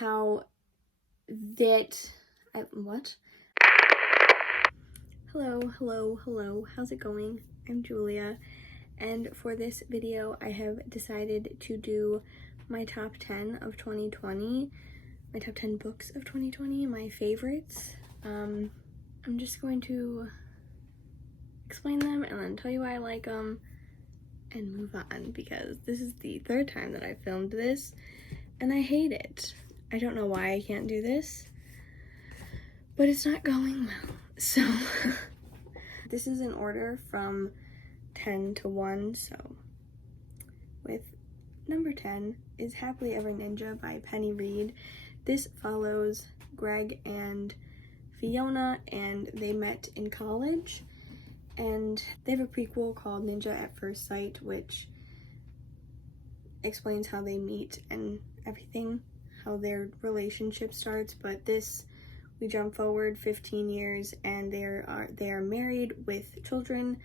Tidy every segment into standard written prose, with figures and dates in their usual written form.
how that what? Hello, how's it going? I'm Julia, and for this video I have decided to do my top 10 of 2020, my top 10 books of 2020, my favorites. I'm just going to explain them and then tell you why I like them and move on, because this is the third time that I filmed this and I hate it. I don't know why I can't do this, but it's not going well. So this is in order from 10 to 1. So with number 10 is Happily Ever Ninja by Penny Reed. This follows Greg and Fiona, and they met in college, and they have a prequel called Ninja at First Sight, which explains how they meet and everything, how their relationship starts. But this, we jump forward 15 years and they are married with children,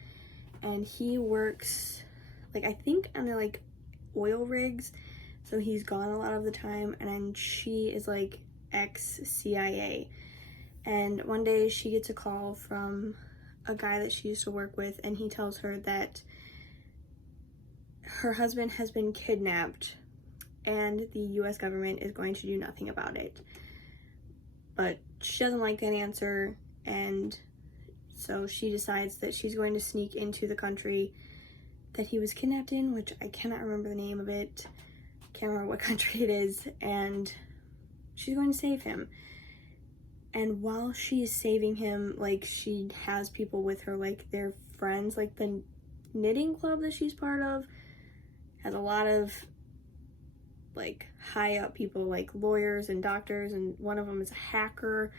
and he works I think on their oil rigs, so he's gone a lot of the time, and then she is ex-CIA. And one day she gets a call from a guy that she used to work with, and he tells her that her husband has been kidnapped and the US government is going to do nothing about it. But she doesn't like that answer, and so she decides that she's going to sneak into the country that he was kidnapped in, which I cannot remember the name of it. Can't remember what country it is, and she's going to save him. And while she's saving him, she has people with her, their friends, the knitting club that she's part of has a lot of high up people, lawyers and doctors, and one of them is a hacker.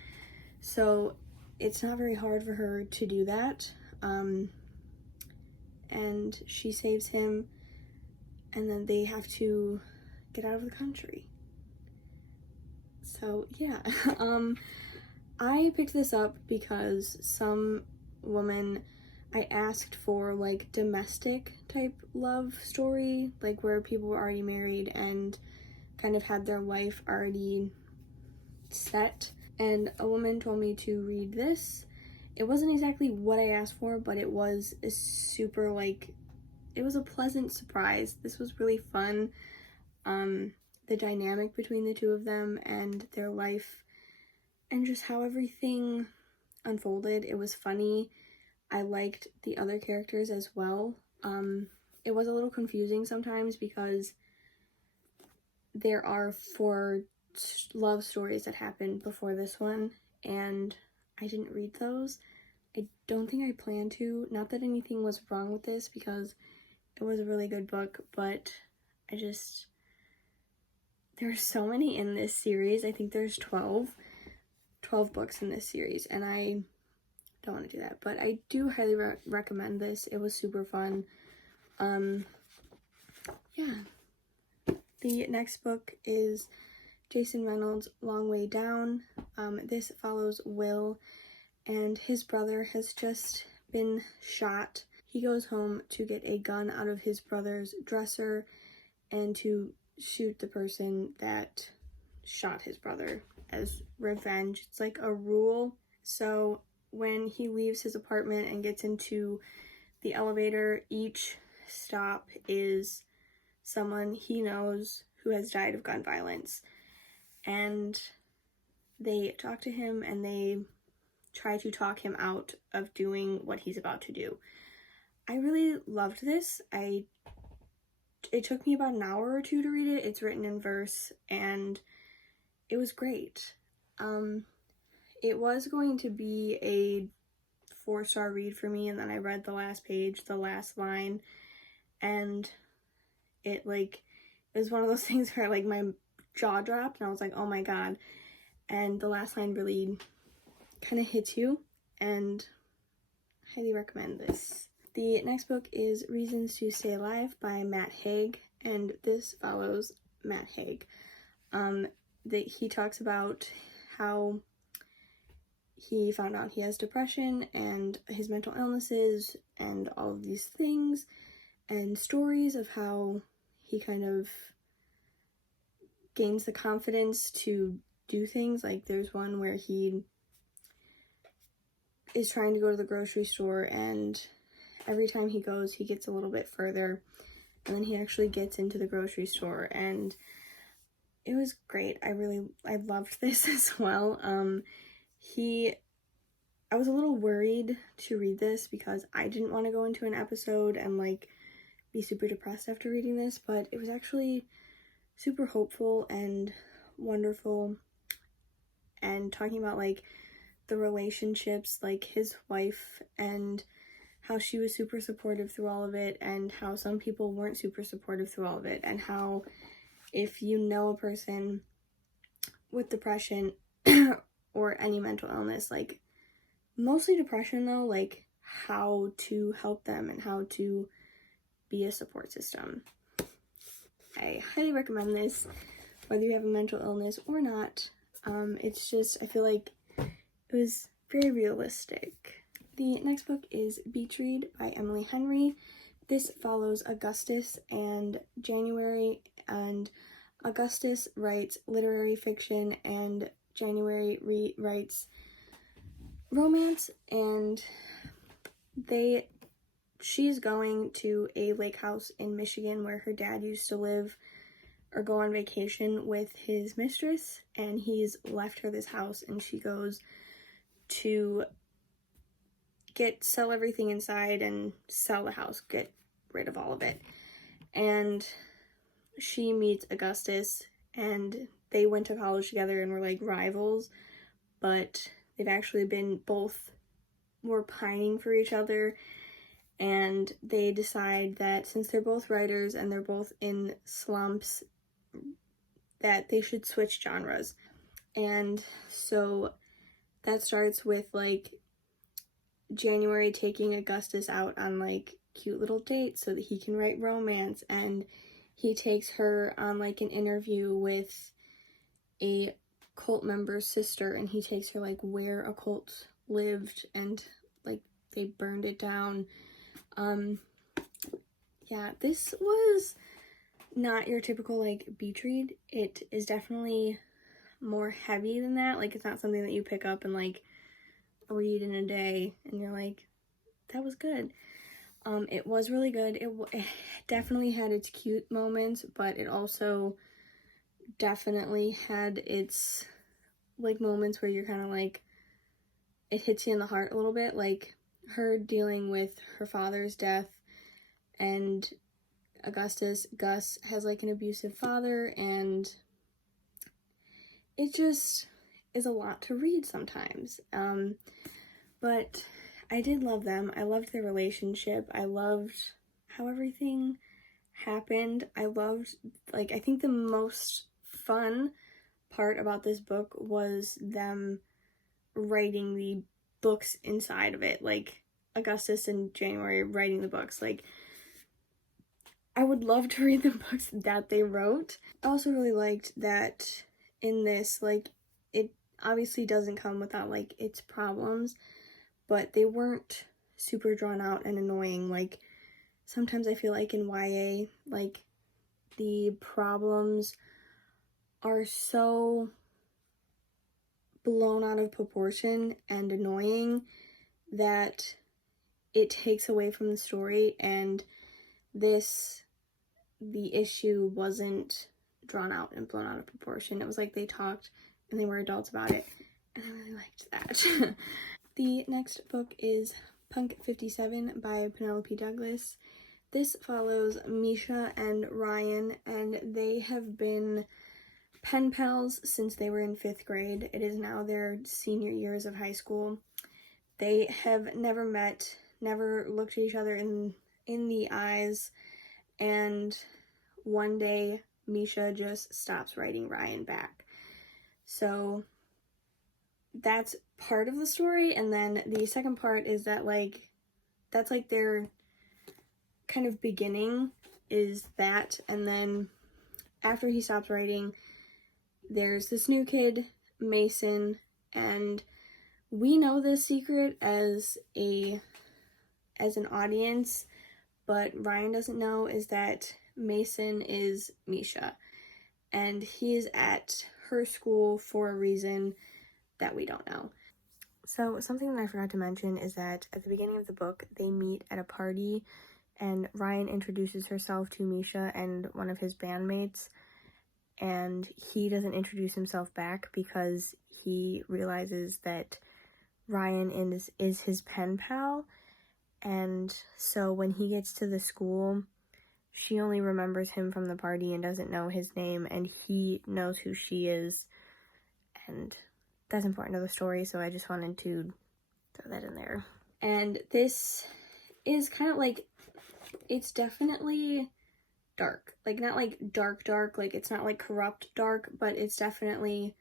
So it's not very hard for her to do that. And she saves him, and then they have to get out of the country. So yeah, I picked this up because some woman, I asked for domestic type love story, where people were already married and kind of had their life already set, and a woman told me to read this. It wasn't exactly what I asked for, but it was a super it was a pleasant surprise. This was really fun. The dynamic between the two of them and their life and just how everything unfolded, it was funny. I liked the other characters as well. It was a little confusing sometimes because there are 4 love stories that happened before this one, and I didn't read those. I don't think I plan to. Not that anything was wrong with this, because it was a really good book, but there's so many in this series. I think there's 12 books in this series, and I don't want to do that, but I do highly recommend this. It was super fun. Yeah. The next book is Jason Reynolds' Long Way Down. This follows Will, and his brother has just been shot. He goes home to get a gun out of his brother's dresser and to shoot the person that shot his brother as revenge. It's a rule. So when he leaves his apartment and gets into the elevator, each stop is someone he knows who has died of gun violence, and they talk to him and they try to talk him out of doing what he's about to do. I really loved this. It took me about an hour or 2 to read it. It's written in verse, and it was great. It was going to be a 4-star read for me, and then I read the last page, the last line, and it was one of those things where my jaw dropped and I was like, oh my god. And the last line really kind of hits you, and I highly recommend this. The next book is Reasons to Stay Alive by Matt Haig, and this follows Matt Haig. That he talks about how he found out he has depression and his mental illnesses and all of these things, and stories of how he kind of gains the confidence to do things. Like, there's one where he is trying to go to the grocery store, and every time he goes, he gets a little bit further, and then he actually gets into the grocery store, and it was great. I loved this as well. I was a little worried to read this because I didn't want to go into an episode and like be super depressed after reading this, but it was actually super hopeful and wonderful, and talking about like the relationships, like his wife, and how she was super supportive through all of it, and how some people weren't super supportive through all of it, and how if you know a person with depression or any mental illness, like mostly depression though, like how to help them and how to be a support system. I highly recommend this, whether you have a mental illness or not. It's just, I feel like it was very realistic. The next book is Beach Read by Emily Henry. This follows Augustus and January, and Augustus writes literary fiction and January writes romance, and she's going to a lake house in Michigan where her dad used to live or go on vacation with his mistress, and he's left her this house, and she goes to sell everything inside and sell the house, get rid of all of it. And she meets Augustus, and they went to college together and were like rivals, but they've actually been both more pining for each other, and they decide that since they're both writers and they're both in slumps, that they should switch genres. And so that starts with like January taking Augustus out on like cute little dates so that he can write romance, and he takes her on like an interview with a cult member's sister, and he takes her like where a cult lived, and like they burned it down. Yeah, this was not your typical like beach read. It is definitely more heavy than that. Like, it's not something that you pick up and like read in a day and you're like, that was good. It was really good. It definitely had its cute moments, but it also definitely had its like moments where you're kind of like, it hits you in the heart a little bit, like her dealing with her father's death, and Gus has like an abusive father, and it just is a lot to read sometimes. But I did love them. I loved their relationship. I loved how everything happened. I think the most fun part about this book was them writing the books inside of it, like Augustus and January writing the books. Like, I would love to read the books that they wrote. I also really liked that in this, like, it obviously doesn't come without like its problems, but they weren't super drawn out and annoying. Like, sometimes I feel like in YA, like, the problems are so blown out of proportion and annoying that it takes away from the story, and the issue wasn't drawn out and blown out of proportion. It was like they talked and they were adults about it, and I really liked that. The next book is Punk 57 by Penelope Douglas. This follows Misha and Ryan, and they have been pen pals since they were in 5th grade. It is now their senior years of high school. They have never met, never looked at each other in the eyes, and one day Misha just stops writing Ryan back. So that's part of the story, and then the second part is that like that's like their kind of beginning is that, and then after he stops writing, there's this new kid, Mason, and we know this secret as an audience, but Ryan doesn't know, is that Mason is Misha. and he's at her school for a reason that we don't know. So something that I forgot to mention is that at the beginning of the book, they meet at a party, and Ryan introduces herself to Misha and one of his bandmates, and he doesn't introduce himself back because he realizes that Ryan is his pen pal, and so when he gets to the school, she only remembers him from the party and doesn't know his name, and he knows who she is, and that's important to the story, so I just wanted to throw that in there. And this is kind of like, it's definitely dark. Like, not like dark, like it's not like corrupt dark, but it's definitely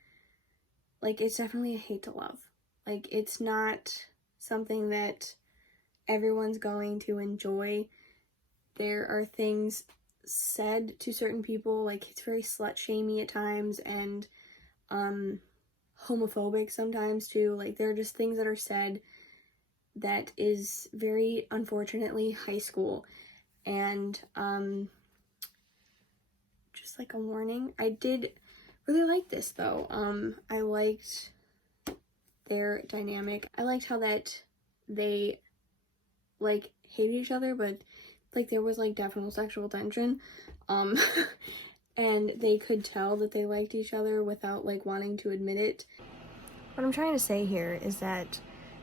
a hate to love. Like, it's not something that everyone's going to enjoy. There are things said to certain people, like it's very slut-shamey at times, and homophobic sometimes too. Like, there are just things that are said that is very, unfortunately, high school. And just like a warning. I did really like this though. I liked their dynamic. I liked how that they like hated each other, but like there was like definite sexual tension. And they could tell that they liked each other without like wanting to admit it. What I'm trying to say here is that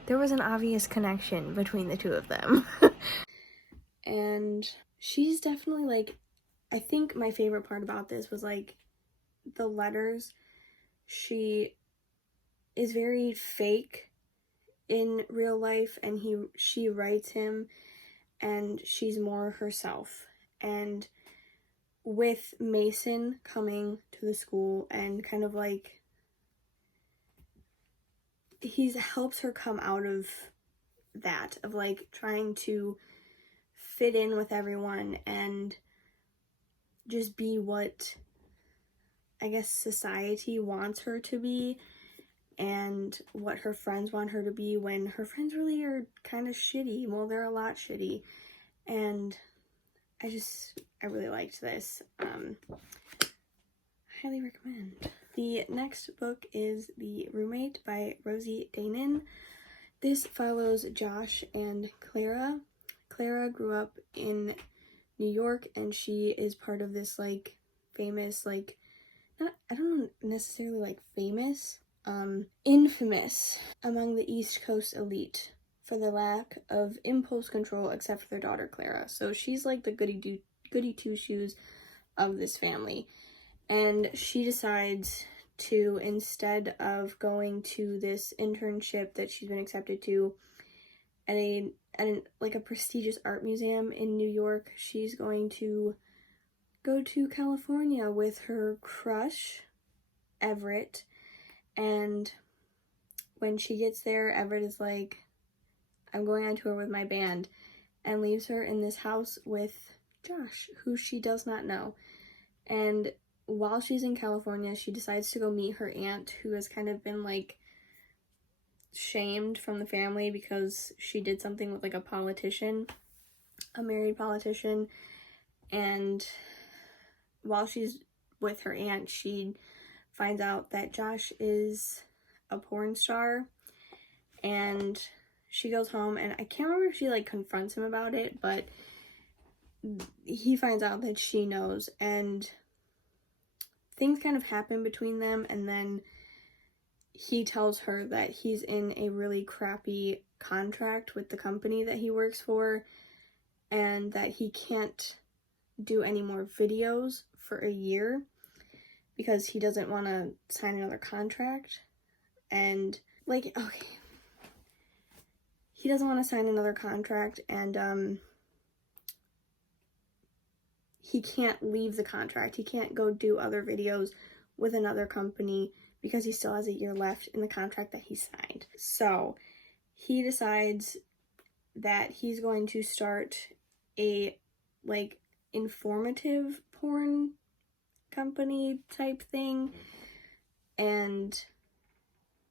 there was an obvious connection between the two of them. And she's definitely like, I think my favorite part about this was like the letters. She is very fake in real life, and she writes him, and she's more herself. And with Mason coming to the school and kind of like, he helps her come out of that, of like trying to fit in with everyone and just be what I guess society wants her to be, and what her friends want her to be, when her friends really are kind of shitty. Well, they're a lot shitty. And I really liked this. Highly recommend. The next book is The Roommate by Rosie Danan. This follows Josh and Clara. Clara grew up in New York, and she is part of this like famous, like, not, I don't know necessarily like famous, infamous among the East Coast elite for the lack of impulse control, except for their daughter Clara. So she's like the goody two-shoes of this family. And she decides to, instead of going to this internship that she's been accepted to at like a prestigious art museum in New York, she's going to go to California with her crush, Everett. And when she gets there, Everett is like, I'm going on tour with my band, and leaves her in this house with Josh, who she does not know. And while she's in California, she decides to go meet her aunt, who has kind of been like shamed from the family because she did something with like a politician, a married politician. And while she's with her aunt, she finds out that Josh is a porn star, and she goes home, and I can't remember if she like confronts him about it, but he finds out that she knows, and things kind of happen between them, and then he tells her that he's in a really crappy contract with the company that he works for, and that he can't do any more videos for a year because he doesn't want to sign another contract. And like, okay, he doesn't want to sign another contract, and he can't leave the contract. He can't go do other videos with another company because he still has a year left in the contract that he signed. So he decides that he's going to start a like informative porn company type thing and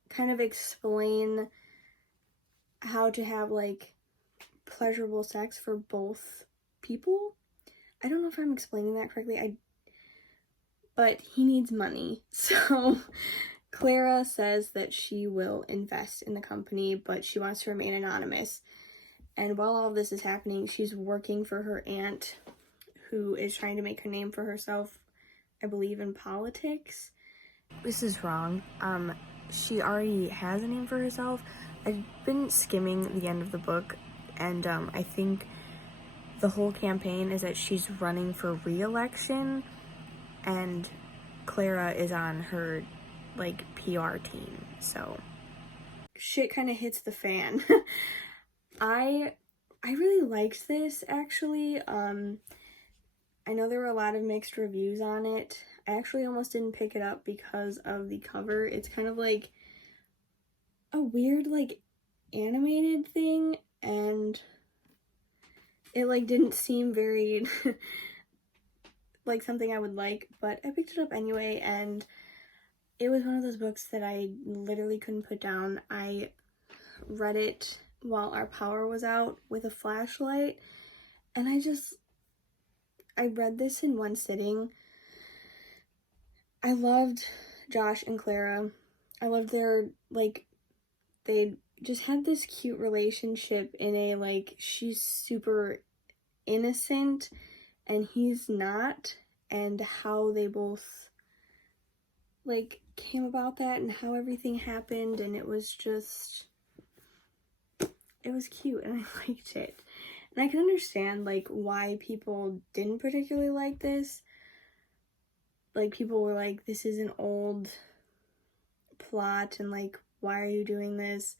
kind of explain how to have like pleasurable sex for both people. I don't know if I'm explaining that correctly. but he needs money. So Clara says that she will invest in the company, but she wants to remain anonymous. And while all of this is happening, she's working for her aunt, who is trying to make a name for herself, I believe, in politics. This is wrong. She already has a name for herself. I've been skimming the end of the book, and I think the whole campaign is that she's running for re-election, and Clara is on her, like, PR team, so shit kind of hits the fan. I really liked this, actually. I know there were a lot of mixed reviews on it. I actually almost didn't pick it up because of the cover. It's kind of like a weird, like, animated thing, and it, like, didn't seem very like something I would like, but I picked it up anyway, and it was one of those books that I literally couldn't put down. I read it while our power was out with a flashlight, and I read this in one sitting. I loved Josh and Clara. I loved their, like, they just had this cute relationship in a, like, she's super innocent and he's not, and how they both, like, came about that and how everything happened, and it was cute and I liked it. And I can understand, like, why people didn't particularly like this. Like, people were like, this is an old plot, and, like, why are you doing this?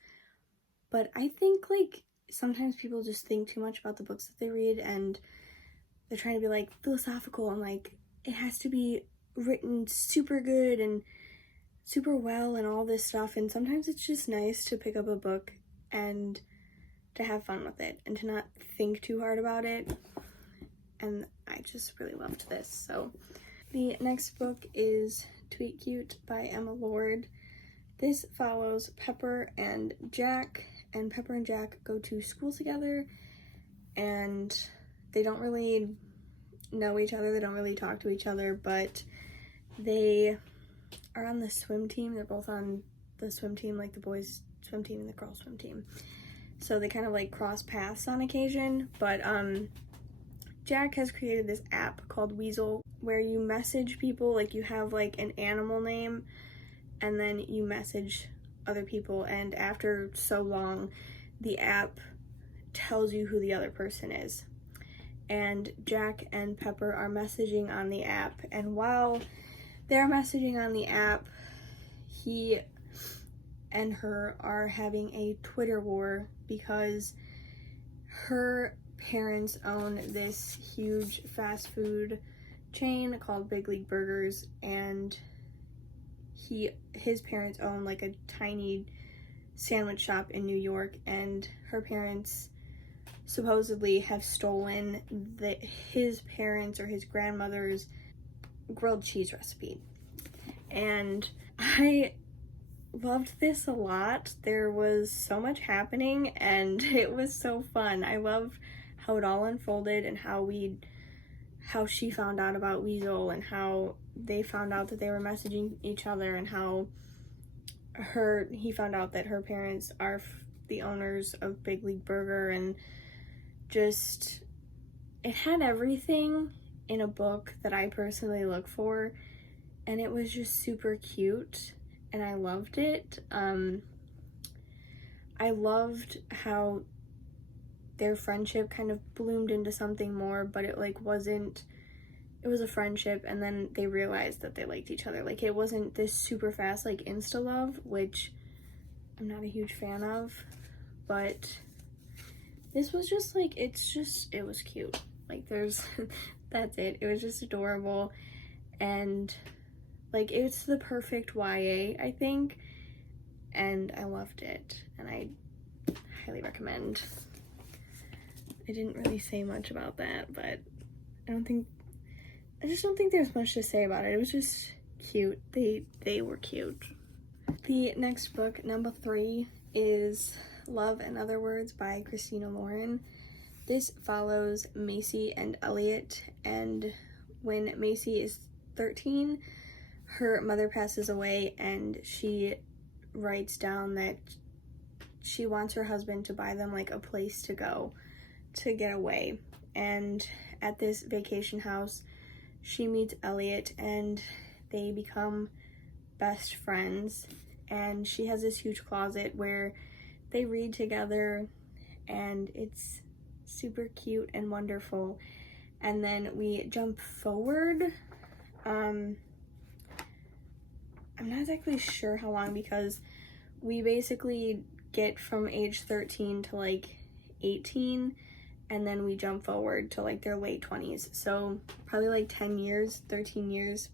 But I think, like, sometimes people just think too much about the books that they read, and they're trying to be, like, philosophical, and, like, it has to be written super good and super well and all this stuff. And sometimes it's just nice to pick up a book and to have fun with it and to not think too hard about it. And I just really loved this. So the next book is Tweet Cute by Emma Lord. This follows Pepper and Jack, and Pepper and Jack go to school together, and they don't really know each other, they don't really talk to each other, but they are on the swim team. They're both on the swim team, like the boys' swim team and the girls' swim team. So they kind of, like, cross paths on occasion, but Jack has created this app called Weasel where you message people, like, you have, like, an animal name, and then you message other people, and after so long, the app tells you who the other person is. And Jack and Pepper are messaging on the app, and while they're messaging on the app, he and her are having a Twitter war because her parents own this huge fast food chain called Big League Burgers, and his parents own, like, a tiny sandwich shop in New York, and her parents supposedly have stolen his parents' or his grandmother's grilled cheese recipe. And I loved this a lot. There was so much happening, and it was so fun. I loved how it all unfolded, and how she found out about Weasel, and how they found out that they were messaging each other, and how he found out that her parents are the owners of Big League Burger, and just, it had everything in a book that I personally look for, and it was just super cute, and I loved it. I loved how their friendship kind of bloomed into something more, but it, like, wasn't, it was a friendship, and then they realized that they liked each other. Like, it wasn't this super fast, like, insta love, which I'm not a huge fan of, but this was just, like, it was cute. Like, that's it. It was just adorable, and, like, it's the perfect YA, I think, and I loved it, and I highly recommend. I didn't really say much about that, but I just don't think there's much to say about it. It was just cute. They were cute. The next book, number 3, is Love and Other Words by Christina Lauren. This follows Macy and Elliot, and when Macy is 13, her mother passes away, and she writes down that she wants her husband to buy them like a place to go to get away. And at this vacation house, she meets Elliot and they become best friends. And she has this huge closet where they read together, and it's super cute and wonderful. And then we jump forward. I'm not exactly sure how long, because we basically get from age 13 to like 18, and then we jump forward to like their late 20s. So probably like 10 years, 13 years.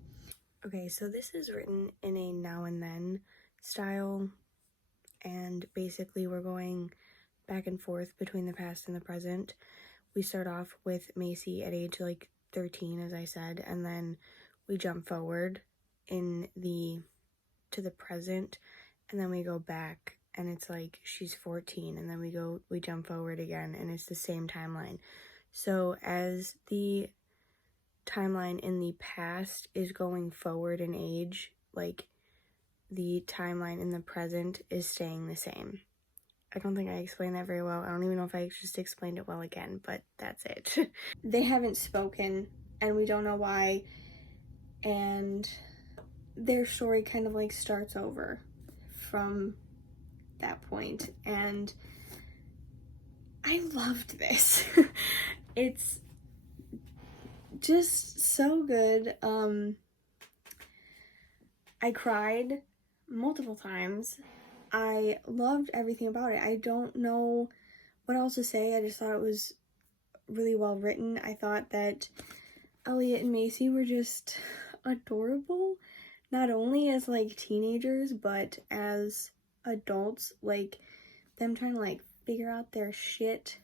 Okay, so this is written in a now and then style, and basically we're going back and forth between the past and the present. We start off with Macy at age like 13, as I said, and then we jump forward to the present, and then we go back and it's like she's 14, and then we jump forward again, and it's the same timeline. So as the timeline in the past is going forward in age, like the timeline in the present is staying the same. I don't think I explained that very well. I don't even know if I just explained it well again, but that's it. They haven't spoken, and we don't know why, and their story kind of like starts over from that point, and I loved this. It's just so good. I cried multiple times. I loved everything about it. I don't know what else to say. I just thought it was really well written. I thought that Elliot and Macy were just adorable, not only as like teenagers, but as adults, like them trying to like figure out their shit.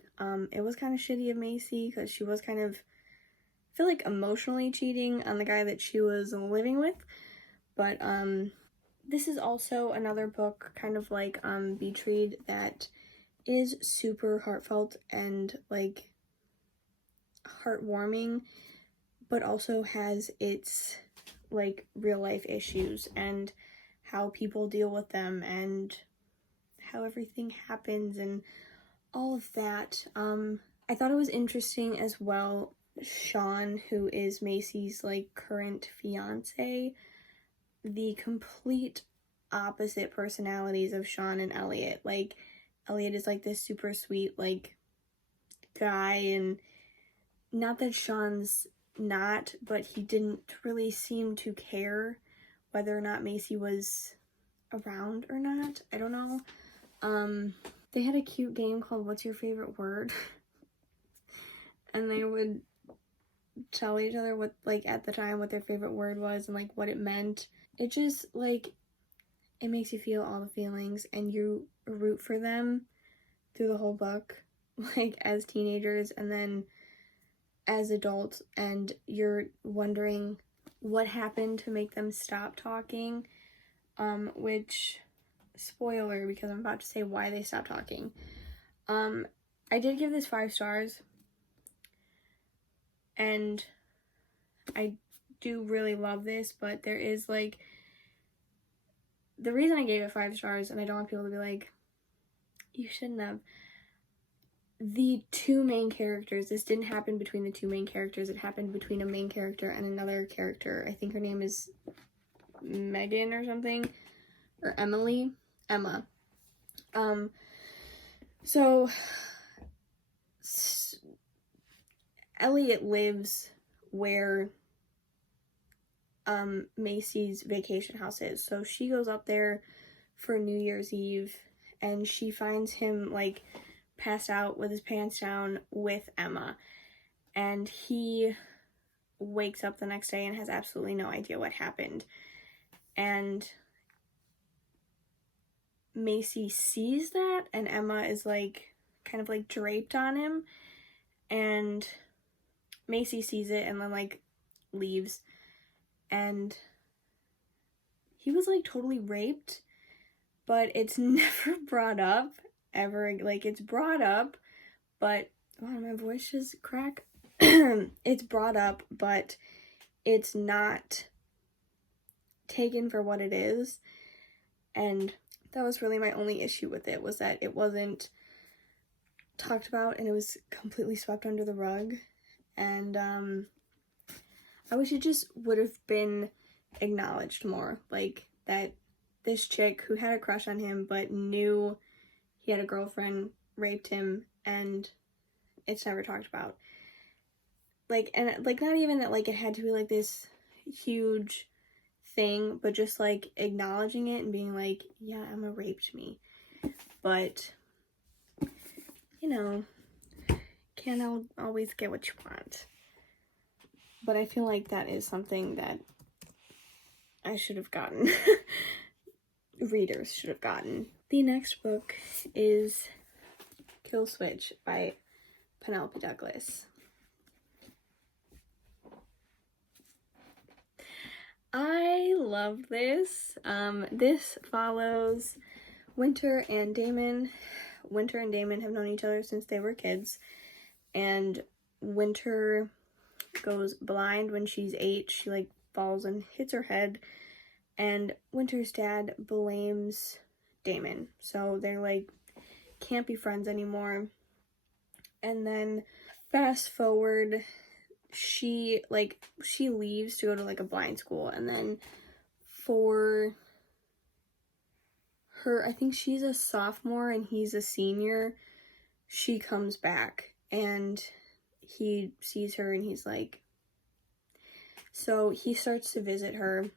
It was kind of shitty of Macy, because she was kind of, I feel like, emotionally cheating on the guy that she was living with. But this is also another book, kind of like Betrayed, that is super heartfelt and like heartwarming, but also has its like real life issues and how people deal with them and how everything happens and all of that. I thought it was interesting as well, Sean, who is Macy's like current fiance, the complete opposite personalities of Sean and Elliot. Like, Elliot is like this super sweet like guy, and not that Sean's not, but he didn't really seem to care whether or not Macy was around or not. I don't know. They had a cute game called What's Your Favorite Word? And they would tell each other what, like, at the time, what their favorite word was and like what it meant. It just like, it makes you feel all the feelings, and you root for them through the whole book, like as teenagers and then as adults, and you're wondering what happened to make them stop talking, which, spoiler, because I'm about to say why they stopped talking. I did give this 5 stars, and I do really love this, but there is like, the reason I gave it 5 stars, and I don't want people to be like, you shouldn't have, the 2 main characters, this didn't happen between the 2 main characters, it happened between a main character and another character. I think her name is Megan or something, or Emma. So Elliot lives where Macy's vacation house is, so she goes up there for New Year's Eve, and she finds him like passed out with his pants down with Emma, and he wakes up the next day and has absolutely no idea what happened. And Macy sees that, and Emma is like kind of like draped on him, and Macy sees it and then like leaves, and he was like totally raped, but it's never brought up ever. Like, it's brought up, but wow, my voice just cracked. It's brought up, but it's not taken for what it is. And that was really my only issue with it, was that it wasn't talked about and it was completely swept under the rug. And I wish it just would have been acknowledged more, like that this chick who had a crush on him but knew he had a girlfriend raped him, and it's never talked about. Like, and like, not even that like it had to be like this huge thing, but just like acknowledging it and being like, yeah, Emma raped me. But you know, can't always get what you want. But I feel like that is something that I should have gotten. Readers should have gotten. The next book is Kill Switch by Penelope Douglas. I love this. This follows Winter and Damon. Winter and Damon have known each other since they were kids, and Winter goes blind when she's 8. She like falls and hits her head, and Winter's dad blames Damon, so they're like can't be friends anymore. And then fast forward, she leaves to go to like a blind school, and then for her, I think she's a sophomore and he's a senior, she comes back and he sees her and he's like, so he starts to visit her,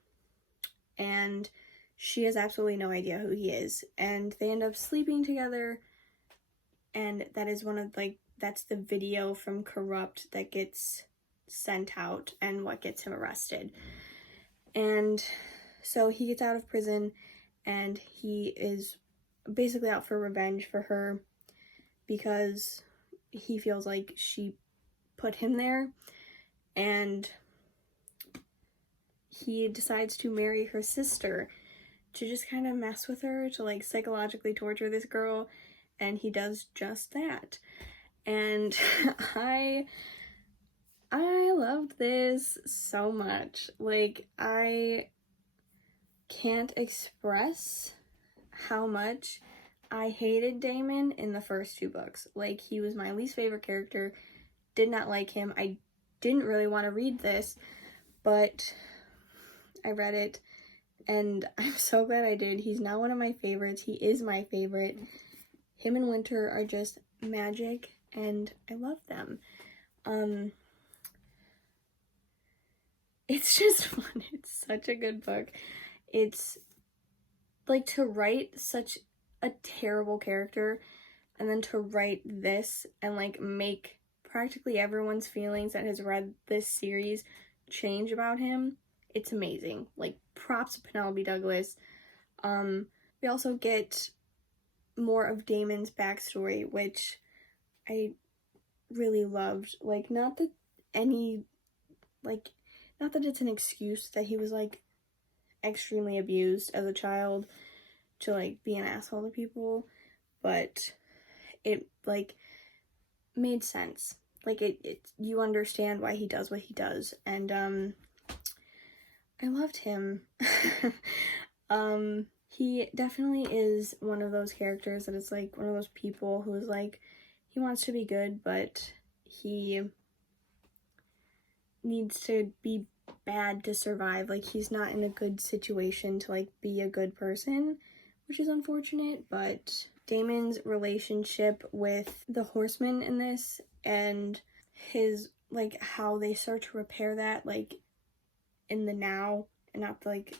and she has absolutely no idea who he is, and they end up sleeping together. And that is that's the video from Corrupt that gets sent out and what gets him arrested. And so he gets out of prison and he is basically out for revenge for her because he feels like she put him there, and he decides to marry her sister to just kind of mess with her, to like psychologically torture this girl, and he does just that. And I loved this so much. Like, I can't express how much I hated Damon in the first 2 books. Like, he was my least favorite character. Did not like him. I didn't really want to read this, but I read it, and I'm so glad I did. He's now one of my favorites. He is my favorite. Him and Winter are just magic, and I love them. It's just fun. It's such a good book. It's like, to write such a terrible character and then to write this and like make practically everyone's feelings that has read this series change about him. It's amazing. Like, props to Penelope Douglas. We also get more of Damon's backstory, which I really loved. Like, not that it's an excuse that he was like extremely abused as a child to like be an asshole to people, but it like made sense. Like, it you understand why he does what he does, and I loved him. He definitely is one of those characters that is like one of those people who is like, he wants to be good, but he needs to be bad to survive. Like, he's not in a good situation to like be a good person, which is unfortunate. But Damon's relationship with the Horseman in this, and his like how they start to repair that like in the now and not like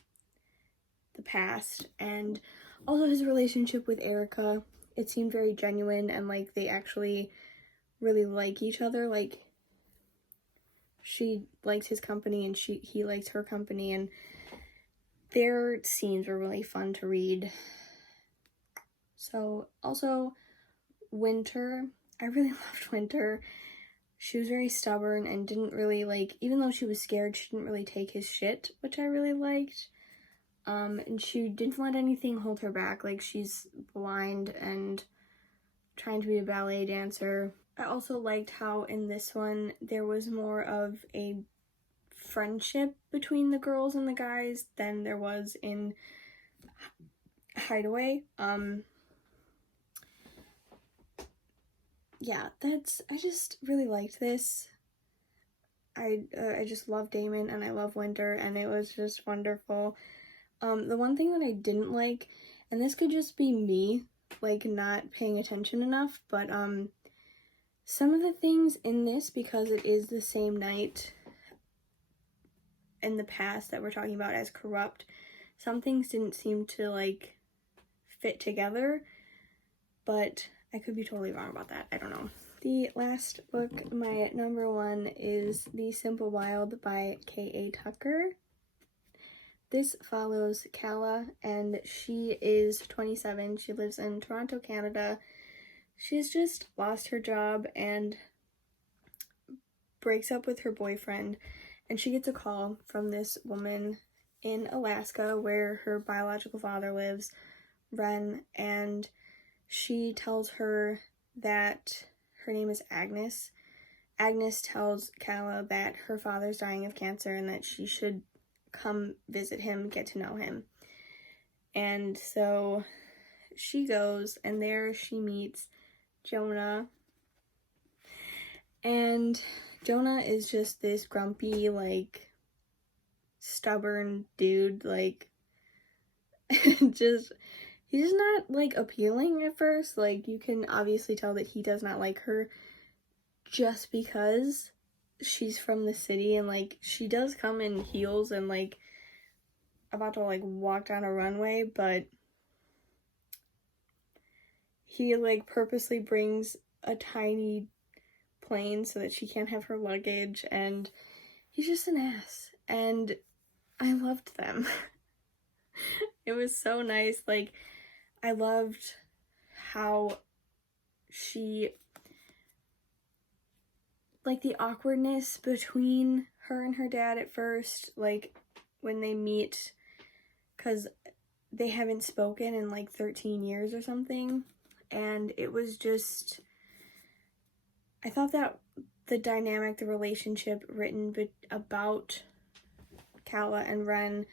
the past, and also his relationship with Erica, it seemed very genuine and like they actually really like each other. Like, she likes his company and he likes her company, and their scenes were really fun to read. So, also Winter, I really loved Winter. She was very stubborn and didn't really like, even though she was scared, she didn't really take his shit, which I really liked. And she didn't let anything hold her back. Like, she's blind and trying to be a ballet dancer. I also liked how in this one there was more of a friendship between the girls and the guys than there was in Hideaway. Yeah, I just really liked this. I just love Damon and I love Winter, and it was just wonderful. The one thing that I didn't like, and this could just be me, like, not paying attention enough, but some of the things in this, because it is the same night in the past that we're talking about as Corrupt, some things didn't seem to, like, fit together, but I could be totally wrong about that. I don't know. The last book, my number one, is The Simple Wild by K.A. Tucker. This follows Calla, and she is 27. She lives in Toronto, Canada. She's just lost her job and breaks up with her boyfriend, and she gets a call from this woman in Alaska where her biological father lives, Ren, and she tells her that her name is Agnes. Agnes tells Calla that her father's dying of cancer and that she should come visit him, get to know him. And so she goes, and there she meets Jonah. And Jonah is just this grumpy, like, stubborn dude, like, he's just not, like, appealing at first. Like, you can obviously tell that he does not like her just because she's from the city, and, like, she does come in heels and, like, about to, like, walk down a runway, but he, like, purposely brings a tiny plane so that she can't have her luggage, and he's just an ass, and I loved them. It was so nice. Like, I loved how she, like, the awkwardness between her and her dad at first, like, when they meet, because they haven't spoken in, like, 13 years or something, and it was just, I thought that the dynamic, the relationship written about Calla and Ren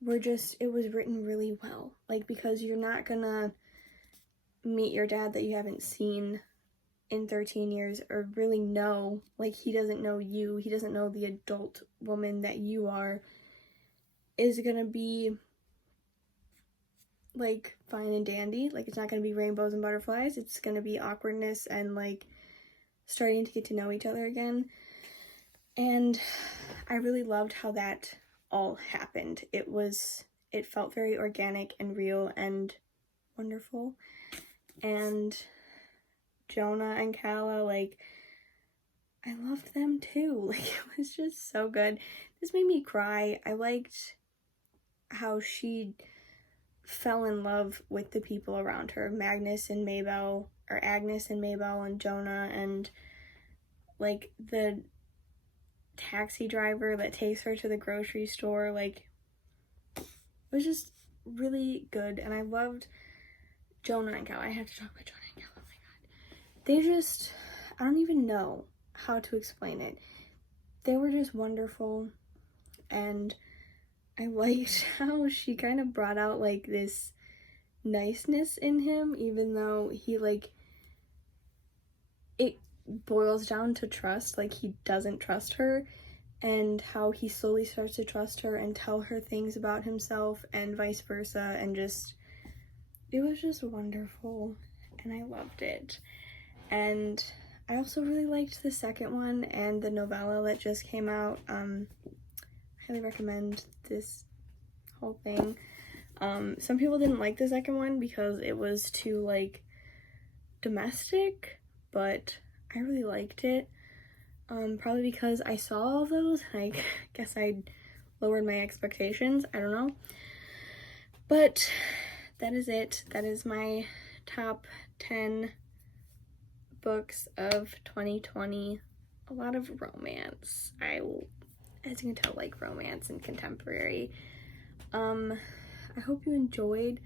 were just, it was written really well. Like, because you're not gonna meet your dad that you haven't seen in 13 years or really know. Like, he doesn't know you, he doesn't know the adult woman that you are, is gonna be, like, fine and dandy. Like, it's not gonna be rainbows and butterflies. It's gonna be awkwardness and, like, starting to get to know each other again. And I really loved how that all happened. It felt very organic and real and wonderful. And Jonah and Calla, like, I loved them too. Like, it was just so good. This made me cry. I liked how she fell in love with the people around her, Agnes and Mabel and Jonah, and, like, the taxi driver that takes her to the grocery store. Like, it was just really good, and I loved Jonah and Calla. I have to talk about Jonah and Calla. Oh my god. They just, I don't even know how to explain it. They were just wonderful, and I liked how she kind of brought out, like, this niceness in him, even though he, like, it boils down to trust. Like, he doesn't trust her, and how he slowly starts to trust her and tell her things about himself and vice versa, and just, it was just wonderful, and I loved it. And I also really liked the second one and the novella that just came out. Highly recommend this whole thing. Some people didn't like the second one because it was too, like, domestic, but I really liked it. Probably because I saw all of those, and I guess I lowered my expectations. I don't know. But that is it. That is my top 10 books of 2020. A lot of romance. I, as you can tell, like romance and contemporary. I hope you enjoyed.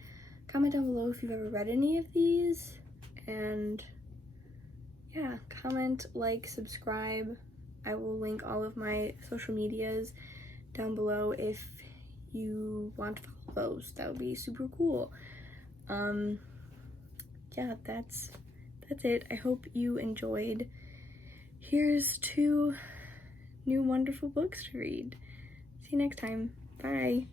Comment down below if you've ever read any of these, and yeah, comment, like, subscribe. I will link all of my social medias down below if you want to follow those. That would be super cool. Yeah, that's it. I hope you enjoyed. Here's 2 new wonderful books to read. See you next time. Bye.